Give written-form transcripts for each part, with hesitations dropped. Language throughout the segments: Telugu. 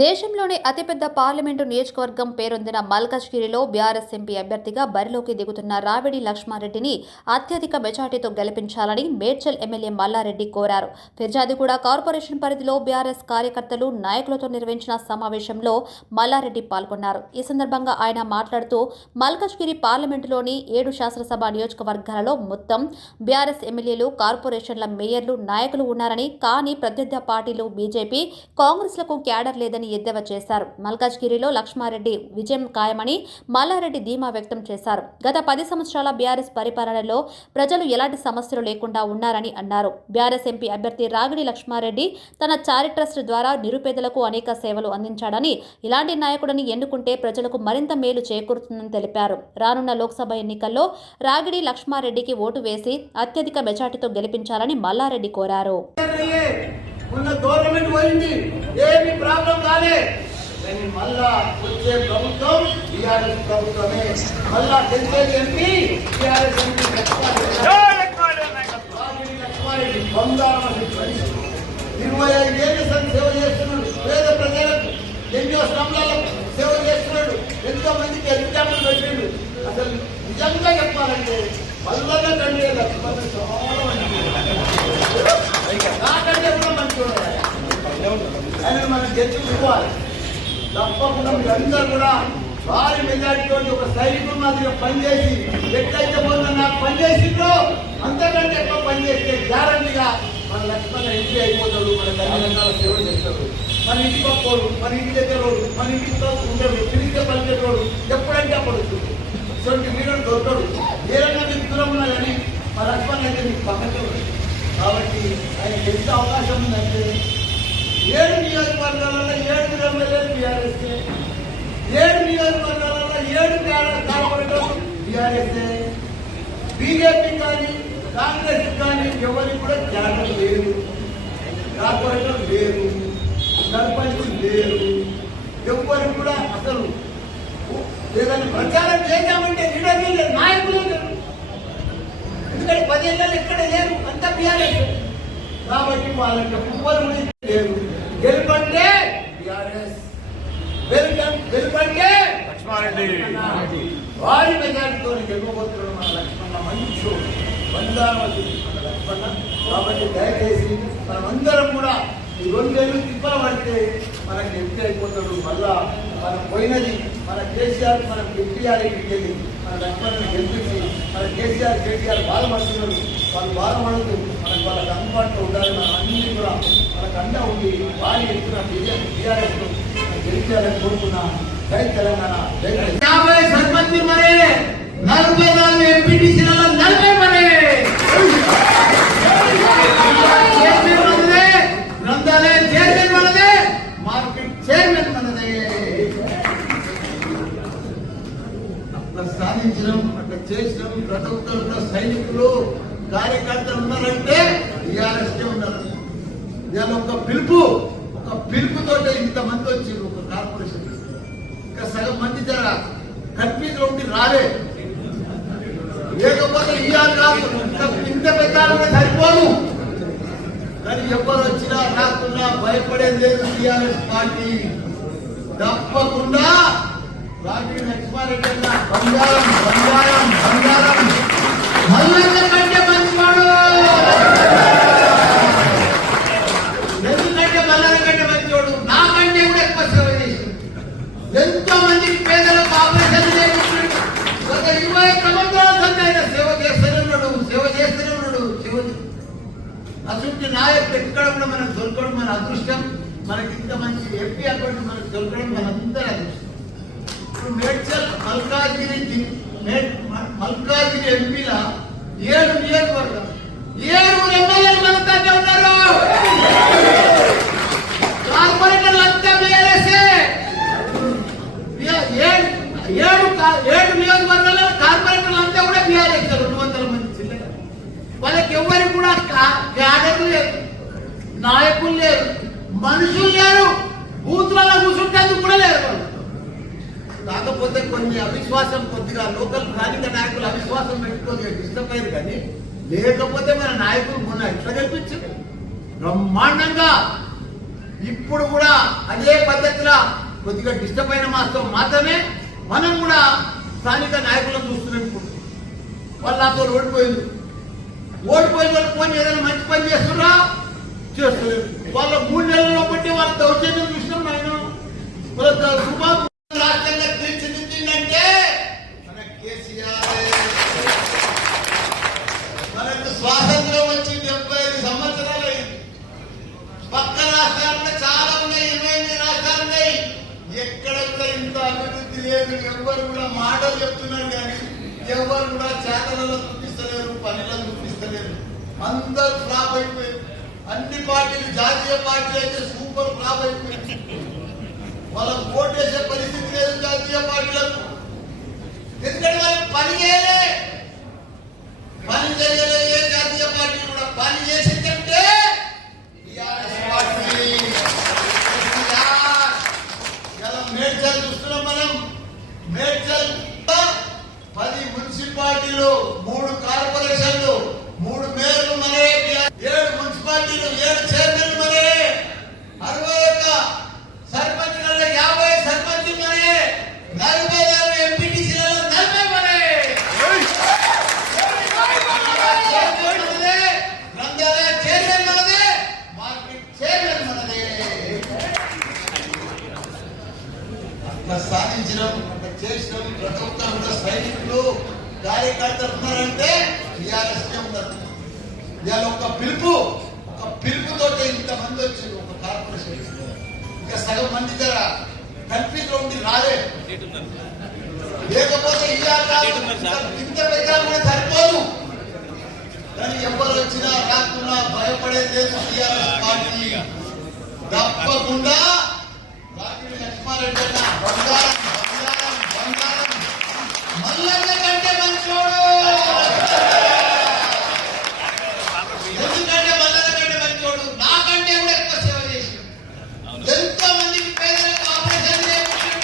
దేశంలోనే అతిపెద్ద పార్లమెంటు నియోజకవర్గం పేరొందిన మల్కాజ్గిరిలో బీఆర్ఎస్ ఎంపీ అభ్యర్థిగా బరిలోకి దిగుతున్న రావిడి లక్ష్మారెడ్డిని అత్యధిక మెజార్టీతో గెలిపించాలని మేడ్చల్ ఎమ్మెల్యే మల్లారెడ్డి కోరారు. ఫిర్యాదిగూడ కార్పొరేషన్ పరిధిలో బీఆర్ఎస్ కార్యకర్తలు, నాయకులతో నిర్వహించిన సమావేశంలో మల్లారెడ్డి పాల్గొన్నారు. ఈ సందర్భంగా ఆయన మాట్లాడుతూ మల్కాజ్గిరి పార్లమెంటులోని 7 శాసనసభ నియోజకవర్గాలలో మొత్తం బీఆర్ఎస్ ఎమ్మెల్యేలు, కార్పొరేషన్ల మేయర్లు, నాయకులు ఉన్నారని, కానీ ప్రత్యర్థి పార్టీలు బీజేపీ, కాంగ్రెస్లకు క్యాడర్ లేదని ఎద్దేవా చేశారు. మల్కాజ్గిరిలో లక్ష్మారెడ్డి విజయం ఖాయమని మల్లారెడ్డి ధీమా వ్యక్తం చేశారు. గత 10 సంవత్సరాల బీఆర్ఎస్ పరిపాలనలో ప్రజలు ఎలాంటి సమస్యలు లేకుండా ఉన్నారని అన్నారు. బీఆర్ఎస్ ఎంపీ అభ్యర్థి రాగిడి లక్ష్మారెడ్డి తన చారిటీ ట్రస్ట్ ద్వారా నిరుపేదలకు అనేక సేవలు అందించాడని, ఇలాంటి నాయకుడిని ఎన్నుకుంటే ప్రజలకు మరింత మేలు చేకూరుతుందని తెలిపారు. రానున్న లోక్సభ ఎన్నికల్లో రాగిడి లక్ష్మారెడ్డికి ఓటు వేసి అత్యధిక మెజార్టీతో గెలిపించాలని మల్లారెడ్డి కోరారు. ఉన్న గవర్నమెంట్ పోయింది, ఏమి ప్రాబ్లం కాలే. కానీ మళ్ళా వచ్చే ప్రభుత్వం బీఆర్ఎస్ ప్రభుత్వమే. మళ్ళా గెలిచేది ఎంపీ బీఆర్ఎస్ ఎంపీ లక్ష్మారెడ్డి బంగారం 25 ఏళ్ళ సేవ చేస్తున్నాడు. పేద ప్రజలకు ఎన్నో శ్రమలకు సేవ చేస్తున్నాడు. ఎంతో మందికి ఎగ్జాంపుల్ పెట్టాడు. అసలు నిజంగా చెప్పాలంటే మళ్ళా కంటే లక్ష్మణ్ చాలా నాకంటే కూడా మంచి ఆయన మనం గెలుచుకోవాలి. తప్పకుండా మీరందరూ కూడా భారీ మెజార్టీతో ఒక సైనికుల మాదిరిగా పనిచేసి, ఎక్కడైతే మొన్న నాకు పనిచేసిందో అంతకంటే ఎక్కువ పనిచేస్తే గ్యారంటీగా మన లక్ష్మణ ఎంపీ అయిపోతాడు. మన అన్ని రకాల సేవ చేస్తాడు. మన ఇంటి పక్కోడు, మన ఇంటి దగ్గర మన ఇంటితో ఉంటాడు, తిరిగితే పలికేటోడు, ఎప్పుడంటే అప్పుడు వస్తుంది. ఇటువంటి మీరు దొరకడు. ఏ రంగా మీకు దూరం ఉన్నా కానీ మా లక్ష్మణ అయితే మీకు పక్కనే. కాబట్టి ఆయన ఎంత అవకాశం ఉందంటే 7 నియోజకవర్గాలలో 7 ఎమ్మెల్యేలు బీఆర్ఎస్, 7 నియోజకవర్గాలలో 7 కార్పొరేటర్లు బీఆర్ఎస్. బీజేపీ కానీ కాంగ్రెస్ కానీ ఎవరికి కూడా క్యాడర్ లేరు, కార్పొరేటర్ లేరు, సర్పంచ్ లేరు. ఎవరికి కూడా అసలు ఏదైనా ప్రచారం చేద్దామంటే లీడర్లు లేరు, నాయకులు లేరు. ఎందుకంటే 10 ఏళ్ళు ఎక్కడ లేరు, అంతా బీఆర్ఎస్. కాబట్టి వాళ్ళకి ఎవ్వరు లేరు. గెలుపంటే బీఆర్ఎస్, గెలుపంటే లక్ష్మారెడ్డి. వారి మెజార్టీతో గెలవబోతున్నాడు మన లక్ష్మణ. మంచి బంగారం మన లక్ష్మణ. కాబట్టి దయచేసి మనమందరం కూడా ఈ 2 ఏళ్ళు తిప్పల పడితే మనకి ఎంపీ అయిపోతాడు. మళ్ళా మనం పోయినది మన కేసీఆర్, మనం ఎంపీఆర్ ఇంటికి మన లక్ష్మణ్ని గెలిపించి మన కేసీఆర్ బాధపడుతున్నారు. వాళ్ళు బాధపడుతూ మనకు వాళ్ళకి అందుబాటులో ఉండాలి. మనం అన్ని కూడా మనకు అండా ఉండి వారి ఎత్తున బీఆర్ఎస్ గెలిచాలని కోరుకున్నాం. జై తెలంగాణ, జై 50 సర్పంచ్ మరే, 44 ఎంపీటీసీలలో 40 మరే, చైర్మన్ మనదే, గ్రంథాలయ చైర్మన్ మనదే, మార్కెట్ చైర్మన్ మనదే. అట్లా సాధించడం, అట్లా చేసినాం. ప్రతి ఒక్కరు సైనికులు, కార్యకర్తలు ఉన్నారంటే బీఆర్ఎస్కే ఉన్నారు. ఇవాళ ఒక పిలుపుతో ఇంతమంది వచ్చారు ఒక కార్పొరేషన్. ఇంకా సగం మంది జర కన్ఫ్యూజ్ ఉండి రాలే. లేకపోతే ఇవాళ కాదు, ఇంత పెద్ద సరిపోను. కానీ ఎవరు వచ్చినా రాకున్నా భయపడేది లేదు. టీఆర్ఎస్ పార్టీ తప్పకుండా రాగిడి లక్ష్మారెడ్డి అన్న బంగారం బంగారం బంగారం. మల్లన్న కంటే మంచివాడు, ఎందుకంటే మల్లన్న కంటే మంచివాడు. నాకంటే కూడా ఎక్కువ సేవ చేసి ఎంతో మందికి పేదలకు ఆపరేషన్ చేయించాడు. గత 20 సంవత్సరాల సంది ఆయన సేవ చేస్తూనే ఉన్నాడు. అసలు నాయకుడు ఎక్కడ కూడా మనకు దొరకడం మన అదృష్టం. మనకి ఇంత మంచి ఎంపీ అకౌంట్ మనకు దొరకడం మనందరి అదృష్టం. ఇప్పుడు మేడ్చల్ మల్కాజ్గిరి ఎంపీల 7 నియోజకవర్గం, 7 ఎమ్మెల్యేలు మనతోనే ఉన్నారు. కార్పొరేటర్లు అంతా బీఆర్ఎస్ఏ. 7 నియోజకవర్గాల్లో కార్పొరేటర్లు అంతా కూడా బీఆర్ఎస్. 200 మంది చిల్లర. వాళ్ళకి ఎవరికి కూడా క్యాడర్లు లేరు, నాయకులు లేరు, మనుషులు లేరు, బూతులలో కూర్చుంటేందుకు కూడా లేరు వాళ్ళు. కాకపోతే కొన్ని అవిశ్వాసం, కొద్దిగా లోకల్ స్థానిక నాయకులు అవిశ్వాసం పెట్టుకొని డిస్టర్బ్ అయ్యారు. కానీ లేకపోతే మన నాయకులు మొన్న ఎట్లా గెలిపించారు బ్రహ్మాండంగా. ఇప్పుడు కూడా అదే పద్ధతిలో కొద్దిగా డిస్టర్బ్ అయిన మాత్రం మాత్రమే మనం కూడా స్థానిక నాయకులను చూస్తున్నాం. ఇప్పుడు వాళ్ళు నాతో ఓడిపోయిన వాళ్ళు పోయి ఏదైనా మంచి పని చేస్తున్నా చేస్తలేదు. వాళ్ళ 3 నెలల్లో బట్టి వాళ్ళ దౌర్జన్యం చూసినాం. నేను రాష్ట్రంగా తీర్చిదిద్దిందంటే మన కేసీఆర్. మనకు స్వాతంత్రం వచ్చి 75 సంవత్సరాలు అయింది. పక్క రాష్ట్రాల్లో చాలా ఉన్నాయి, 28 రాష్ట్రాలు ఉన్నాయి. ఎక్కడ కూడా ఇంత అభివృద్ధి లేదు. ఎవరు కూడా మాటలు చెప్తున్నారు కానీ ఎవరు కూడా చేతలలో చూపిస్తలేరు, పనిలో చూపిస్తలేరు. అందరూ ఫ్లాప్ అయిపోయారు. అన్ని పార్టీలు, జాతీయ పార్టీలు అయితే సూపర్ ఫ్లాప్ అయిపోయింది. వాళ్ళకు ఓటు వేసే పరిస్థితి లేదు జాతీయ పార్టీలకు. ఎందుకంటే వాళ్ళు పని చేయలే ఏ జాతీయ పార్టీ కూడా పని చేసిందంటే టీఆర్ఎస్ పార్టీ. మేడ్చల్ చూస్తున్నాం మనం. మేడ్చల్ 10 మున్సిపాలిటీలు, 3 కార్పొరేషన్లు, 3 మేయర్లు మరే, 7 మున్సిపాలిటీలు, 7 చైర్మన్లు మరే, 61 సర్పంచ్లలో 50 సర్పంచ్లు మరే, 44 ఎంపీటీసీలలో 40 మరే, గ్రంథాలయ చైర్మన్ మనదే, మార్కెట్ చైర్మన్ మనదే. అట్లా సాధించడం, అట్లా చేసడం, ప్రతి ఒక్క సైనికులు కార్యకర్తలు ఉన్నారంటే టీఆర్ఎస్ ఉన్నారు. ఇవాళ ఒక పిలుపుతో ఇంతమంది వచ్చారు. ఒక కార్పొరేషన్ ఇంకా సగం మంది జర కన్ఫ్యూజ్ లో ఉండి రాలే. లేకపోతే ఇంత పెద్ద కూడా సరిపోదు. కానీ ఎవరు వచ్చినా రాకున్నా భయపడేది లేదు టీఆర్ఎస్ పార్టీ. తప్పకుండా రాకిడి లక్ష్మారెడ్డి అన్న బంగారం మల్లన్న కంటే మంచోడు. ఎందుకంటే మల్లన్న కంటే మంచోడు, నాకంటే కూడా ఎక్కువ సేవ చేసి ఎంతో మందికి పేదలకు ఆపరేషన్ చేయించాడు.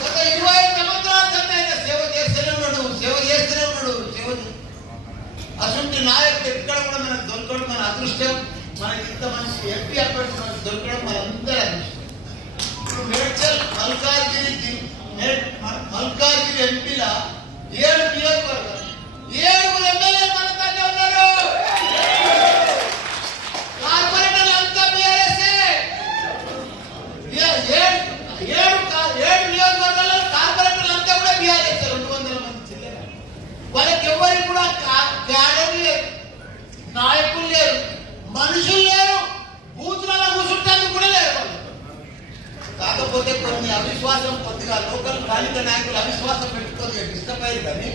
గత 25 సంవత్సరాల సమయంగా సేవ చేస్తూనే ఉన్నాడు. అటువంటి నాయకుడు ఎక్కడ కూడా మనకు దొరకడం మన అదృష్టం. మనకి ఇంత మంచి ఎంపీ అభ్యర్థి మనకు దొరకడం మనందరి అదృష్టం. ఇప్పుడు మేడ్చల్ మల్కాజ్గిరి ఎంపీల 7 నియోజకవర్గాలు, 7 ఎమ్మెల్యే మన దగ్గర ఉన్నారు. కార్పొరేటర్లు అంతా బీఆర్ఎస్ఏ. 7 నియోజకవర్గాల్లో కార్పొరేటర్లు అంతా కూడా బీఆర్ఎస్. 200 మంది చిల్లర. వాళ్ళకి ఎవరికి కూడా క్యాడర్ లేరు, నాయకులు లేరు, మనుషులు లేరు, బూతులలో కూర్చుంటానికి కూడా లేరు వాళ్ళు. కాకపోతే కొన్ని అవిశ్వాసం, కొద్దిగా లోకల్ స్థానిక నాయకులు అవిశ్వాసం పెట్టుకొని డిస్టర్బ్ అయ్యారు. కానీ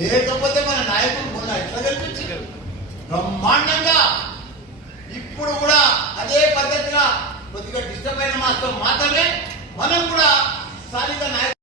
లేకపోతే మన నాయకులు మొన్న ఎట్లా కల్పించారు బ్రహ్మాండంగా. ఇప్పుడు కూడా అదే పద్ధతిగా కొద్దిగా డిస్టర్బ్ అయిన మాత్రం మాత్రమే మనం కూడా స్థానిక నాయకులు